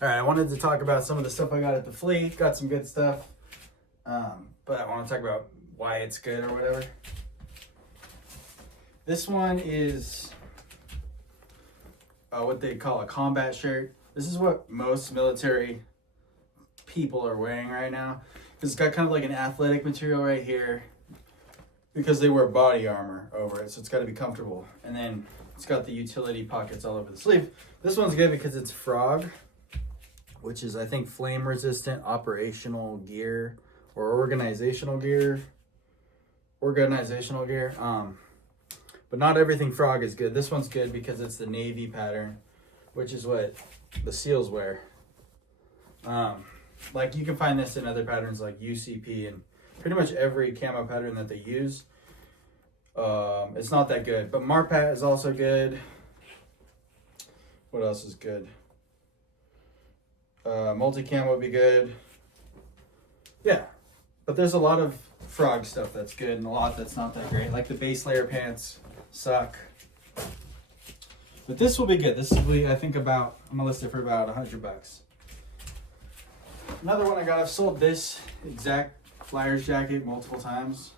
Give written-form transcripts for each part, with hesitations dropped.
All right, I wanted to talk about some of the stuff I got at the flea. Got some good stuff, but I want to talk about why it's good or whatever. This one is what they call a combat shirt. This is what most military people are wearing right now. It's got kind of like an athletic material right here because they wear body armor over it, so it's got to be comfortable. And then it's got the utility pockets all over the sleeve. This one's good because it's frog, which is, I think, flame resistant operational gear or organizational gear. But not everything frog is good. This one's good because it's the navy pattern, which is what the SEALs wear. Like you can find this in other patterns like UCP and pretty much every camo pattern that they use. It's not that good, but Marpat is also good. What else is good? Multi-cam would be good. Yeah, but there's a lot of frog stuff that's good and a lot that's not that great. Like the base layer pants suck. But this will be good. This will be, I think, I'm gonna list it for about $100. Another one I got, I've sold this exact Flyers jacket multiple times.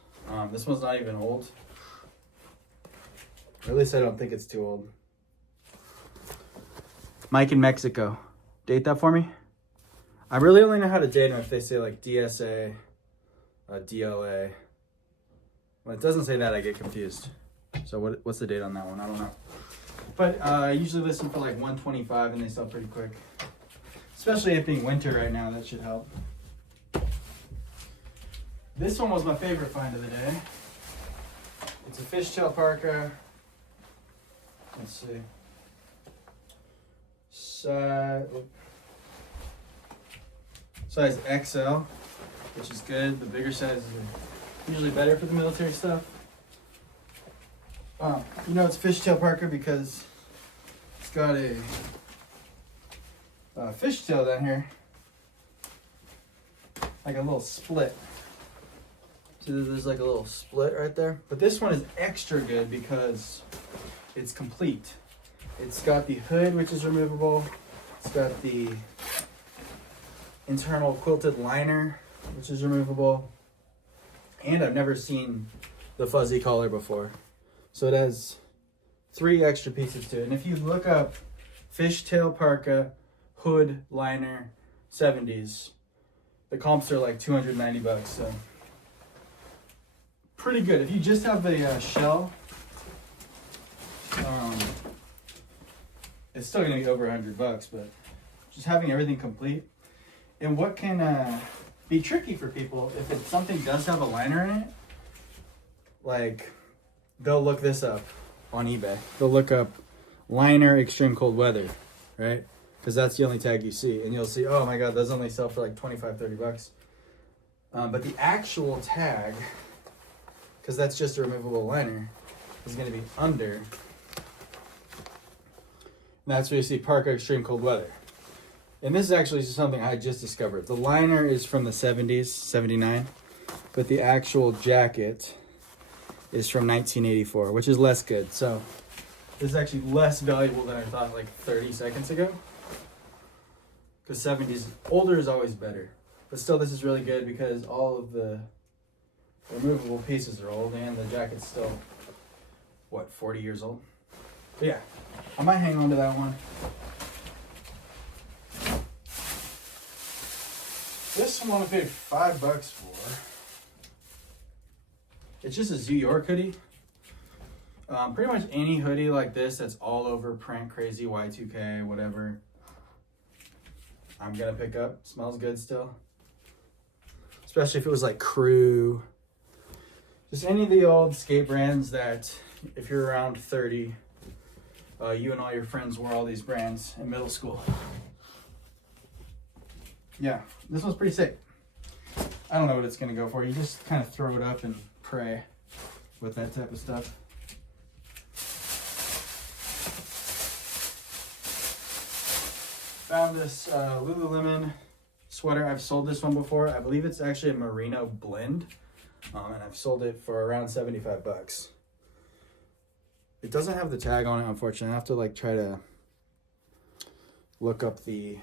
This one's not even old. Or at least I don't think it's too old. Mike in Mexico. Date that for me? I really only know how to date them if they say like DSA, DLA. When it doesn't say that, I get confused. So what's the date on that one? I don't know. But I usually list them for like $125 and they sell pretty quick. Especially it being winter right now, that should help. This one was my favorite find of the day. It's a Fishtail parka. Let's see. Size XL, which is good. The bigger sizes are usually better for the military stuff. You know it's Fishtail parka because it's got a fishtail down here, like a little split. See, there's like a little split right there. But this one is extra good because it's complete. It's got the hood, which is removable. It's got the internal quilted liner, which is removable. And I've never seen the fuzzy collar before. So it has 3 extra pieces to it. And if you look up Fishtail parka, hood, liner, 70s, the comps are like $290, so pretty good. If you just have the shell, it's still gonna be over $100, but just having everything complete. And what can be tricky for people if something does have a liner in it, like they'll look this up on eBay. They'll look up liner extreme cold weather, right? Because that's the only tag you see, and you'll see, oh my god, those only sell for like $25-30. But the actual tag, because that's just a removable liner, is going to be under. And that's where you see parka extreme cold weather. And this is actually something I just discovered. The liner is from the 70s, 79, but the actual jacket is from 1984, which is less good. So this is actually less valuable than I thought like 30 seconds ago. Because 70s, older is always better. But still, this is really good because all of the removable pieces are old and the jacket's still, what, 40 years old? But yeah, I might hang on to that one. This one I paid $5 for. It's just a Zoo York hoodie. Pretty much any hoodie like this that's all over print, crazy, Y2K, whatever, I'm gonna pick up. Smells good still. Especially if it was like Crew. Just any of the old skate brands that, if you're around 30, you and all your friends wore all these brands in middle school. Yeah, this one's pretty sick. I don't know what it's gonna go for. You just kind of throw it up and pray with that type of stuff. Found this Lululemon sweater. I've sold this one before. I believe it's actually a merino blend, and I've sold it for around $75. It doesn't have the tag on it, unfortunately. I have to like try to look up the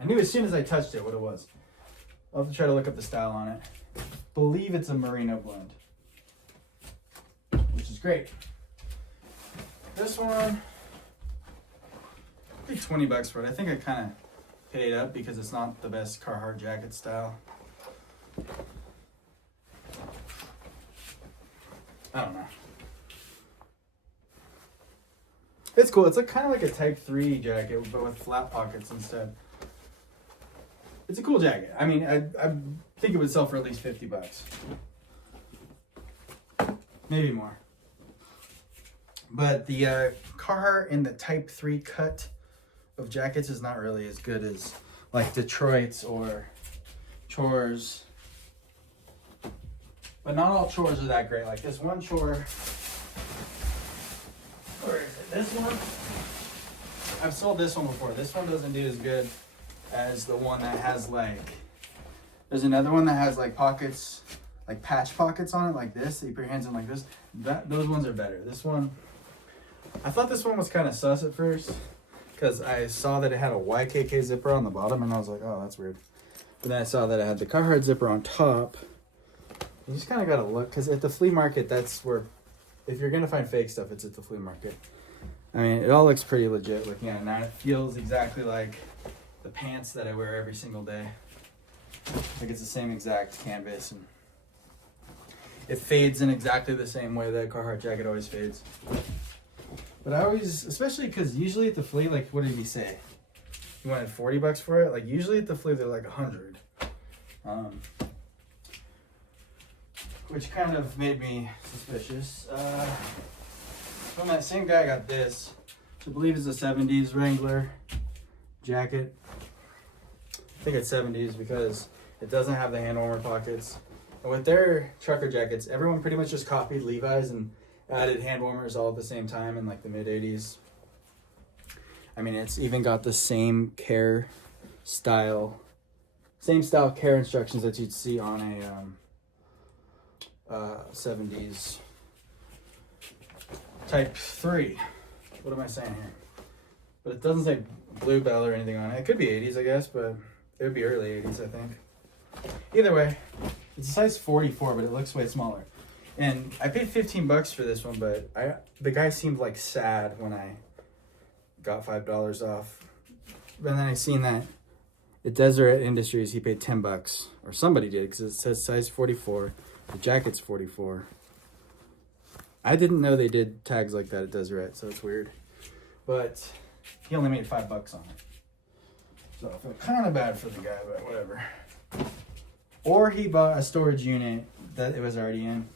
I knew as soon as I touched it what it was. I'll have to try to look up the style on it. I believe it's a merino blend, which is great. This one, I think $20 for it. I think I kind of paid up because it's not the best Carhartt jacket style. I don't know. It's cool. It's like kind of like a type 3 jacket, but with flat pockets instead. It's a cool jacket. I mean, I think it would sell for at least $50. Maybe more. But the Carhartt in the type 3 cut of jackets is not really as good as like Detroit's or Chores. But not all Chores are that great. Like this one Chore, where is it? This one? I've sold this one before. This one doesn't do as good as the one that has like, there's another one that has like pockets, like patch pockets on it like this. You put your hands in like this. Those ones are better. This one, I thought this one was kind of sus at first because I saw that it had a YKK zipper on the bottom and I was like, oh, that's weird. But then I saw that it had the Carhartt zipper on top. You just kind of got to look because at the flea market, that's where, if you're going to find fake stuff, it's at the flea market. I mean, it all looks pretty legit looking at it now. It feels exactly like the pants that I wear every single day. Like it's the same exact canvas and it fades in exactly the same way that Carhartt jacket always fades. But I always, especially because usually at the flea, like what did he say? He wanted $40 for it. Like usually at the flea they're like $100, which kind of made me suspicious. From that same guy I got this, which I believe is a 70s Wrangler jacket. I think it's 70s because it doesn't have the hand warmer pockets. And with their trucker jackets, everyone pretty much just copied Levi's and added hand warmers all at the same time in like the mid 80s. I mean, it's even got the same style care instructions that you'd see on a 70s type 3. What am I saying here? But it doesn't say Bluebell or anything on it. It could be 80s, I guess, but it would be early 80s, I think. Either way, it's a size 44, but it looks way smaller. And I paid $15 for this one, but the guy seemed like sad when I got $5 off. But then I seen that at Deseret Industries he paid $10, or somebody did, because it says size 44. The jacket's 44. I didn't know they did tags like that at Deseret, so it's weird. But he only made $5 on it. So I feel kind of bad for the guy, but whatever. Or he bought a storage unit that it was already in.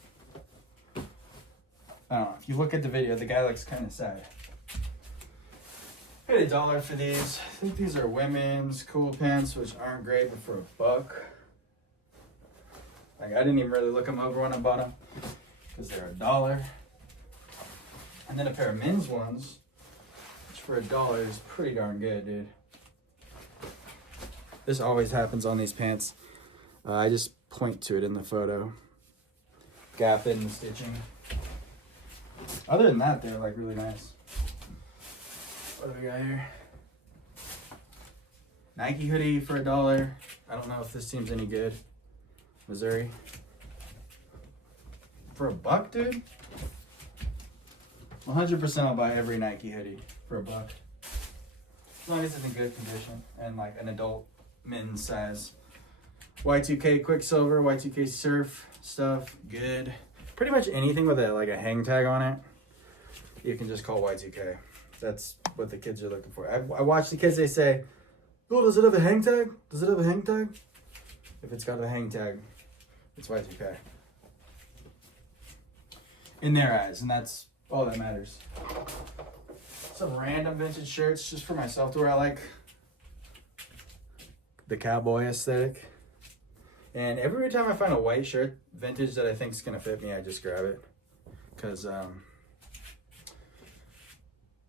I don't know. If you look at the video, the guy looks kind of sad. Paid $1 for these. I think these are women's cool pants, which aren't great, but for $1. Like, I didn't even really look them over when I bought them because they're $1. And then a pair of men's ones, which for $1 is pretty darn good, dude. This always happens on these pants. I just point to it in the photo. Gap in the stitching. Other than that, they're like really nice. What do we got here? Nike hoodie for $1. I don't know if this team's any good. Missouri. For $1, dude? 100% I'll buy every Nike hoodie for $1. As long as it's in good condition and like an adult men's size. Y2K Quicksilver, Y2K Surf stuff, good. Pretty much anything with a hang tag on it, you can just call Y2K. That's what the kids are looking for. I watch the kids, they say, oh, does it have a hang tag? Does it have a hang tag? If it's got a hang tag, it's Y2K. In their eyes, and that's all that matters. Some random vintage shirts just for myself to wear. I like the cowboy aesthetic. And every time I find a white shirt, vintage, that I think is going to fit me, I just grab it. Because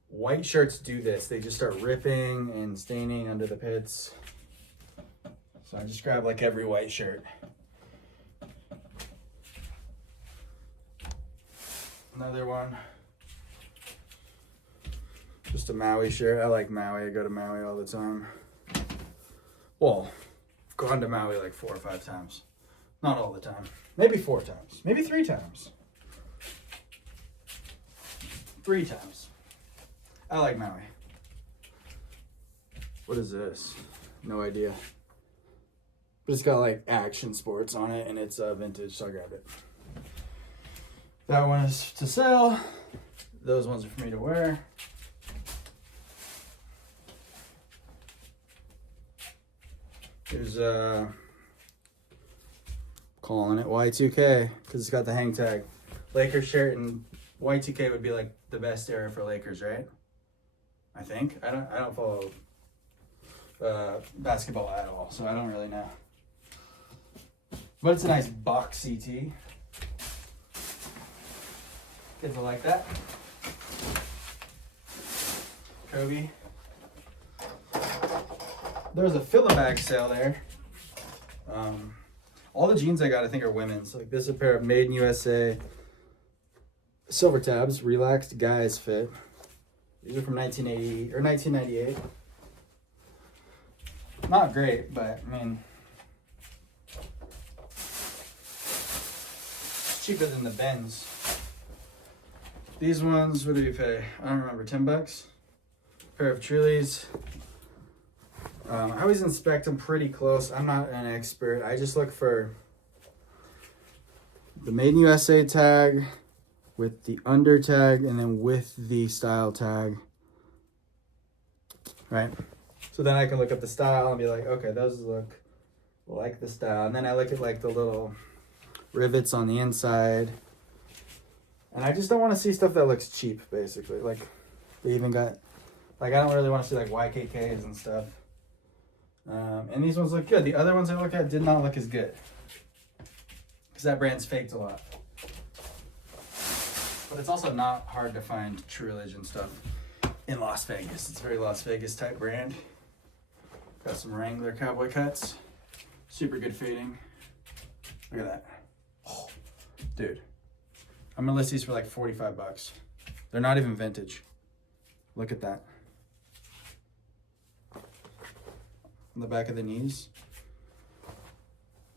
white shirts do this. They just start ripping and staining under the pits. So I just grab like every white shirt. Another one. Just a Maui shirt. I like Maui. I go to Maui all the time. Well, I've gone to Maui like 4 or 5 times. Not all the time. Maybe 4 times. Maybe 3 times. 3 times. I like Maui. What is this? No idea. But it's got like action sports on it and it's vintage, so I grabbed it. That one is to sell. Those ones are for me to wear. Here's calling it Y2K because it's got the hang tag. Lakers shirt, and Y2K would be like the best era for Lakers, right? I think. I don't follow basketball at all, so I don't really know. But it's a nice boxy tee. Kids will like that. Kobe. There was a fill-a-bag sale there. All the jeans I got, I think, are women's. Like this is a pair of Made in USA silver tabs, relaxed guys fit. These are from 1980 or 1998. Not great, but I mean, it's cheaper than the Benz. These ones, what do you pay? I don't remember, 10 bucks? Pair of Trulies. I always inspect them pretty close. I'm not an expert. I just look for the Made in USA tag with the under tag and then with the style tag. Right? So then I can look up the style and be like, okay, those look like the style. And then I look at like the little rivets on the inside. And I just don't want to see stuff that looks cheap, basically. Like, they even got, like, I don't really want to see like YKKs and stuff. And these ones look good. The other ones I look at did not look as good. Because that brand's faked a lot. But it's also not hard to find True Religion stuff in Las Vegas. It's a very Las Vegas type brand. Got some Wrangler cowboy cuts. Super good fading. Look at that. Oh, dude. I'm gonna list these for like 45 bucks. They're not even vintage. Look at that. On the back of the knees.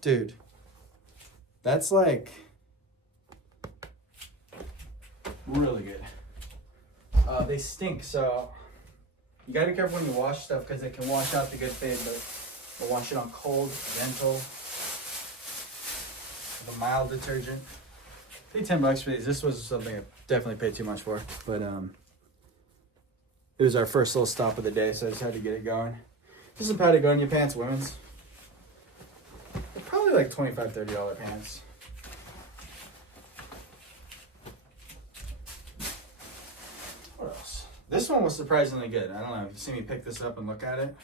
Dude. That's like really good. They stink, so you gotta be careful when you wash stuff because it can wash out the good fade, but we'll wash it on cold, gentle, with a mild detergent. Paid 10 bucks for these. This was something I definitely paid too much for, but it was our first little stop of the day, so I just had to get it going. This is a Patagonia pants, women's. They're probably like $25, $30 pants. What else? This one was surprisingly good. I don't know if you see me pick this up and look at it.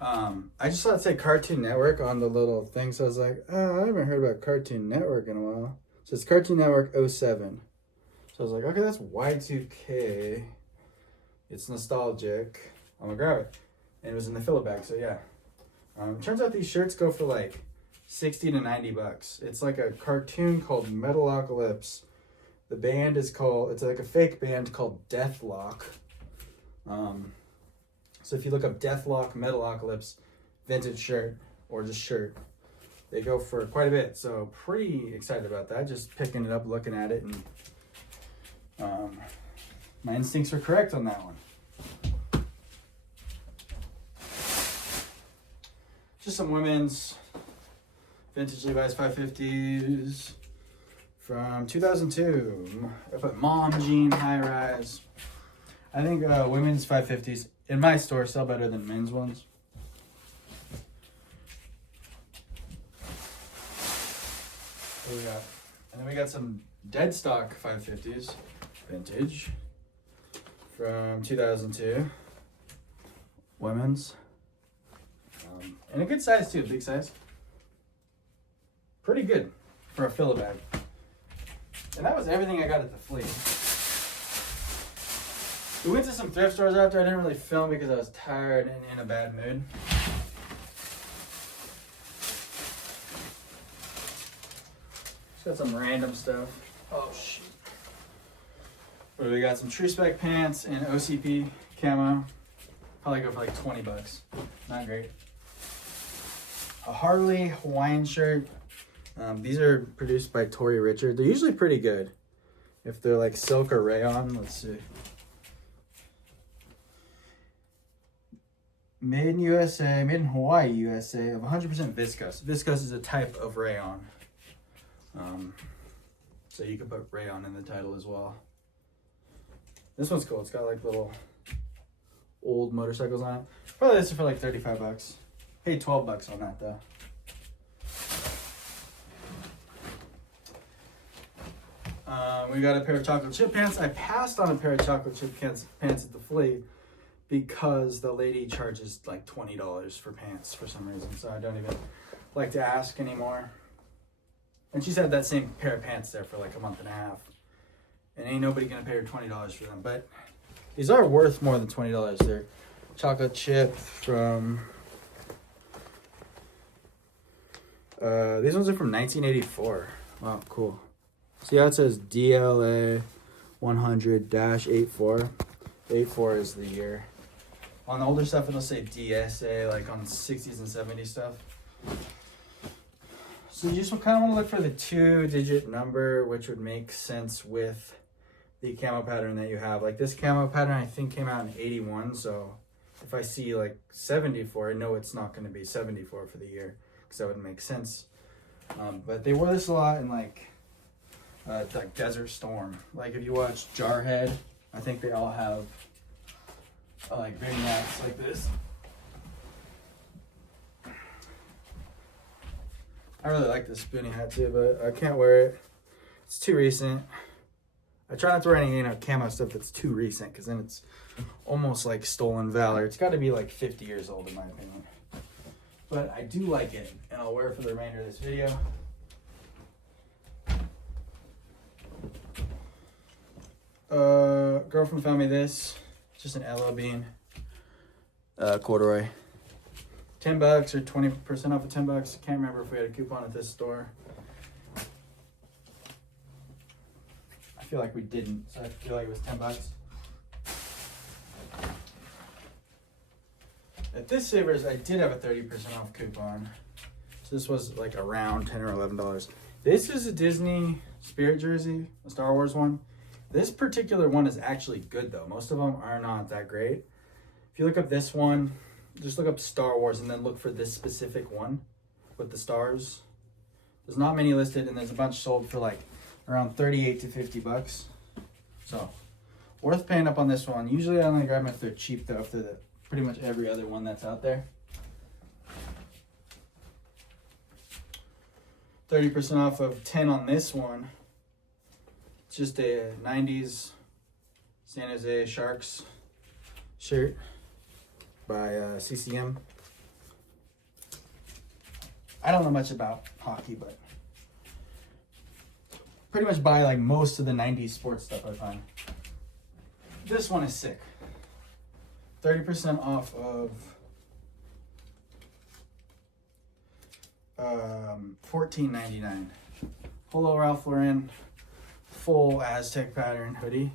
I just saw it say Cartoon Network on the little thing, so I was like, oh, I haven't heard about Cartoon Network in a while. So it's Cartoon Network 07. So I was like, okay, that's Y2K. It's nostalgic. I'm gonna grab it. And it was in the fill bag, so yeah. Turns out these shirts go for like 60 to 90 bucks. It's like a cartoon called Metalocalypse. The band is called, it's like a fake band called Deathlock. So if you look up Deathlock, Metalocalypse, vintage shirt, or just shirt, they go for quite a bit. So pretty excited about that. Just picking it up, looking at it, and my instincts were correct on that one. Just some women's vintage Levi's 550s from 2002. I put mom jean high rise. I think women's 550s in my store sell better than men's ones. What do we got? And then we got some dead stock 550s, vintage, from 2002. Women's. And a good size too, big size. Pretty good for a fill bag. And that was everything I got at the flea. We went to some thrift stores after. I didn't really film because I was tired and in a bad mood. Just got some random stuff. Oh shoot. But we got some True Spec pants and OCP camo. Probably go for like 20 bucks. Not great. a Harley Hawaiian shirt. These are produced by Tory Richard. They're usually pretty good. If they're like silk or rayon, let's see. Made in USA, made in Hawaii, USA, of 100% viscose. Viscose is a type of rayon. So you could put rayon in the title as well. This one's cool. It's got like little old motorcycles on it. Probably this is for like 35 bucks. Paid 12 bucks on that though. We got a pair of chocolate chip pants. I passed on a pair of chocolate chip pants at the flea because the lady charges like $20 for pants for some reason. So I don't even like to ask anymore. And she's had that same pair of pants there for like a month and a half. And ain't nobody gonna pay her $20 for them. But these are worth more than $20. They're chocolate chip from... these ones are from 1984. Wow, cool. See how it says DLA 100-84? 84 is the year. On the older stuff, it'll say DSA, like on 60s and 70s stuff. So you just kind of want to look for the 2-digit number, which would make sense with the camo pattern that you have. Like this camo pattern, I think came out in 81. So if I see like 74, I know it's not going to be 74 for the year because that wouldn't make sense. But they wore this a lot in like Desert Storm. Like if you watch Jarhead, I think they all have like vignettes like this. I really like this spoonie hat too, but I can't wear it. It's too recent. I try not to wear any camo stuff that's too recent because then it's almost like stolen valor. It's got to be like 50 years old in my opinion. But I do like it, and I'll wear it for the remainder of this video. Girlfriend found me this. It's just an LL Bean corduroy. 10 bucks or 20% off of 10 bucks. Can't remember if we had a coupon at this store. I feel like we didn't, so I feel like it was 10 bucks. At this Savers, I did have a 30% off coupon. So this was like around $10 or $11. This is a Disney Spirit jersey, a Star Wars one. This particular one is actually good though. Most of them are not that great. If you look up this one, just look up Star Wars and then look for this specific one with the stars. There's not many listed, and there's a bunch sold for like around 38 to 50 bucks. So worth paying up on this one. Usually I only grab them if they're cheap though, if they're pretty much every other one that's out there. 30% off of 10 on this one. It's just a 90s San Jose Sharks shirt by CCM. I don't know much about hockey, but pretty much buy like most of the 90s sports stuff I find. This one is sick. 30% off of $14.99. Polo Ralph Lauren full Aztec pattern hoodie.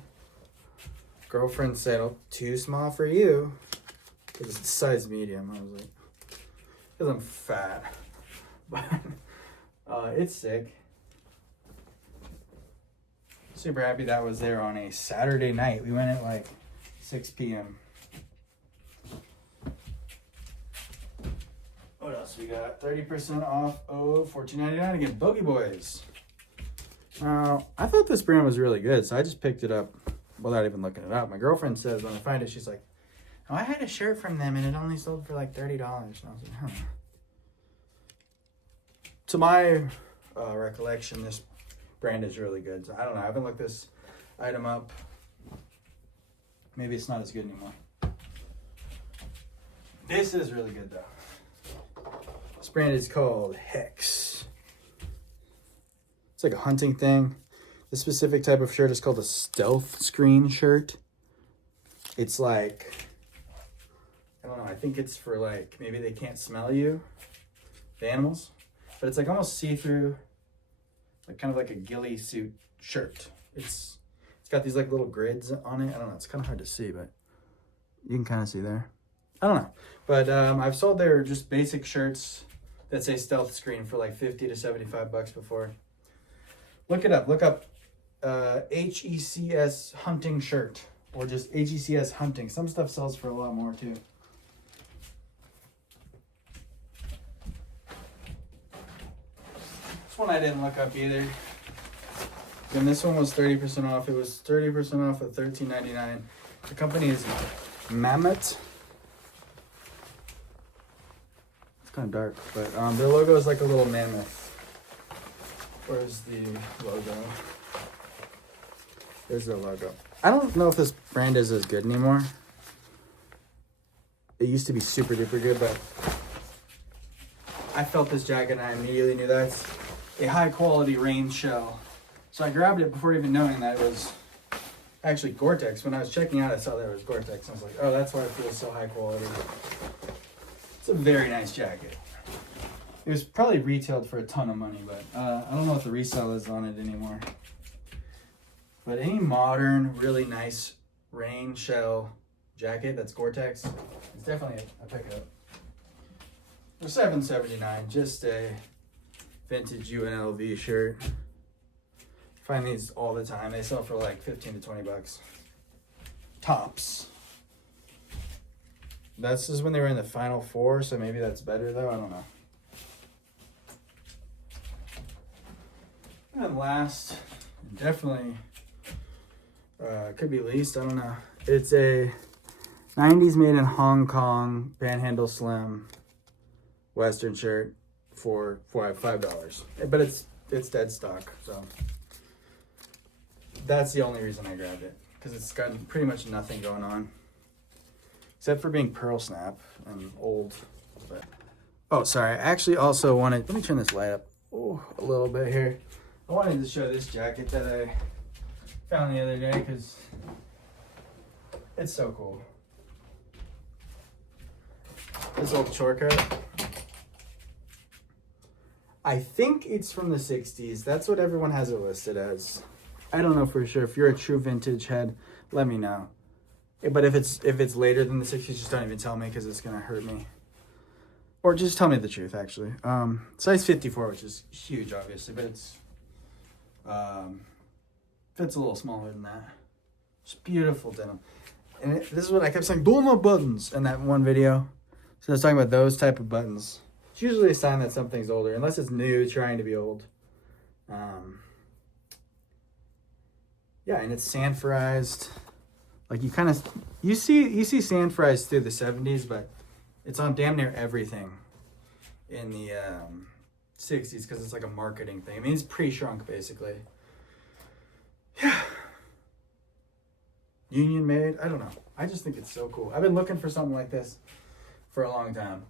Girlfriend said, "Oh, too small for you." It's size medium. I was like, because I'm fat. But it's sick. Super happy that was there on a Saturday night. We went at like 6 p.m. What else we got? 30% off of $14.99 again. Bogey Boys. Now, I thought this brand was really good, so I just picked it up without even looking it up. My girlfriend says when I find it, she's like, "Oh, I had a shirt from them and it only sold for like $30." And I was like, huh. To my recollection, this brand is really good. So I don't know. I haven't looked this item up. Maybe it's not as good anymore. This is really good though. This brand is called Hex. It's like a hunting thing. This specific type of shirt is called a stealth screen shirt. It's like, I don't know, I think it's for like, maybe they can't smell you, the animals. But it's like almost see-through, like kind of like a ghillie suit shirt. It's got these like little grids on it. I don't know, it's kind of hard to see, but you can kind of see there. I don't know. But I've sold their just basic shirts that say stealth screen for like 50 to 75 bucks before. Look it up. Look up HECS hunting shirt or just HECS hunting. Some stuff sells for a lot more too. This one I didn't look up either. And this one was 30% off. It was 30% off at $13.99. The company is Mammoth. It's kind of dark, but their logo is like a little mammoth. Where's the logo? There's the logo. I don't know if this brand is as good anymore. It used to be super duper good, but I felt this jacket and I immediately knew that's a high quality rain shell. So I grabbed it before even knowing that it was actually Gore-Tex. When I was checking out, I saw that it was Gore-Tex. I was like, oh, that's why it feels so high quality. It's a very nice jacket. It was probably retailed for a ton of money, but I don't know what the resale is on it anymore. But any modern, really nice rain shell jacket that's Gore-Tex, it's definitely a pickup. For $7.79, just a vintage UNLV shirt. Find these all the time. They sell for like 15 to 20 bucks. Tops. This is when they were in the Final Four, so maybe that's better though. I don't know. And last, definitely could be least, I don't know. It's a 90s made in Hong Kong panhandle slim Western shirt for $5. But it's dead stock, so that's the only reason I grabbed it, because it's got pretty much nothing going on except for being pearl snap and old. But oh, sorry, I actually also wanted, let me turn this light up a little bit here. I wanted to show this jacket that I found the other day because it's so cool. This old chore coat. I think it's from the 60s. That's what everyone has it listed as. I don't know for sure. If you're a true vintage head, let me know. But if it's later than the 60s, just don't even tell me because it's gonna hurt me. Or just tell me the truth, actually. Size 54, which is huge, obviously, but it's fits a little smaller than that. It's beautiful denim. And this is what I kept saying, don't know buttons in that one video. So I was talking about those type of buttons. It's usually a sign that something's older, unless it's new, trying to be old. Yeah, and it's sanforized. Like you see sanforized through the 70s, but it's on damn near everything in the 60s because it's like a marketing thing. I mean, it's pre-shrunk basically. Yeah. Union made. I don't know. I just think it's so cool. I've been looking for something like this for a long time.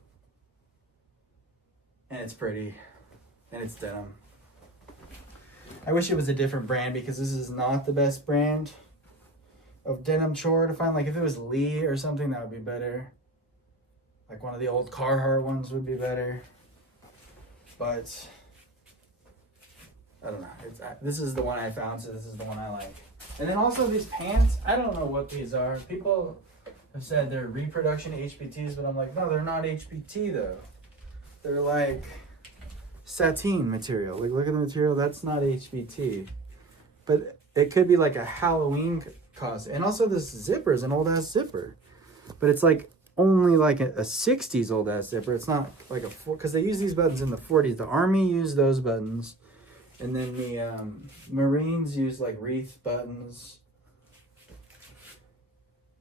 And it's pretty. And it's denim. I wish it was a different brand because this is not the best brand of denim chore to find. Like if it was Lee or something, that would be better. Like one of the old Carhartt ones would be better. But I don't know. This is the one I found, so this is the one I like. And then also these pants, I don't know what these are. People have said they're reproduction HPTs, but I'm like, no, they're not HPT though. They're like sateen material. Like look at the material, that's not HPT. But it could be like a Halloween costume. And also this zipper is an old ass zipper. But it's like only like a 60s old ass zipper. It's not like because they use these buttons in the 40s. The Army used those buttons. And then the Marines use like wreath buttons.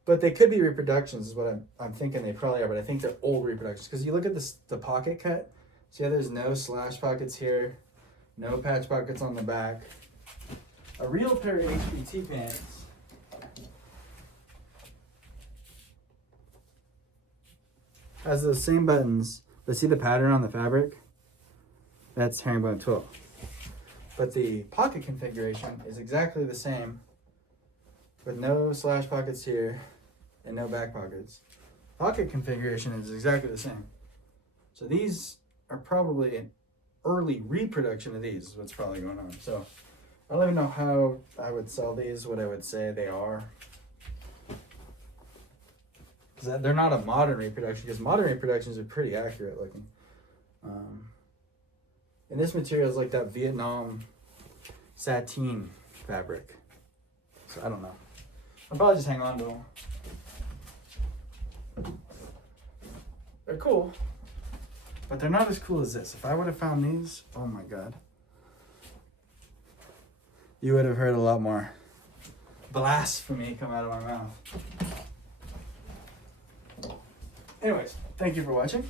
But they could be reproductions is what I'm thinking they probably are. But I think they're old reproductions. Because you look at the pocket cut. See how there's no slash pockets here. No patch pockets on the back. A real pair of HPT pants has those same buttons. But see the pattern on the fabric? That's herringbone twill. But the pocket configuration is exactly the same with no slash pockets here and no back pockets. Pocket configuration is exactly the same. So these are probably an early reproduction of these is what's probably going on. So I don't even know how I would sell these, what I would say they are. Because they're not a modern reproduction, because modern reproductions are pretty accurate looking. And this material is like that Vietnam sateen fabric. So I don't know. I'll probably just hang on to them. They're cool, but they're not as cool as this. If I would have found these, oh my God. You would have heard a lot more blasphemy come out of my mouth. Anyways, thank you for watching.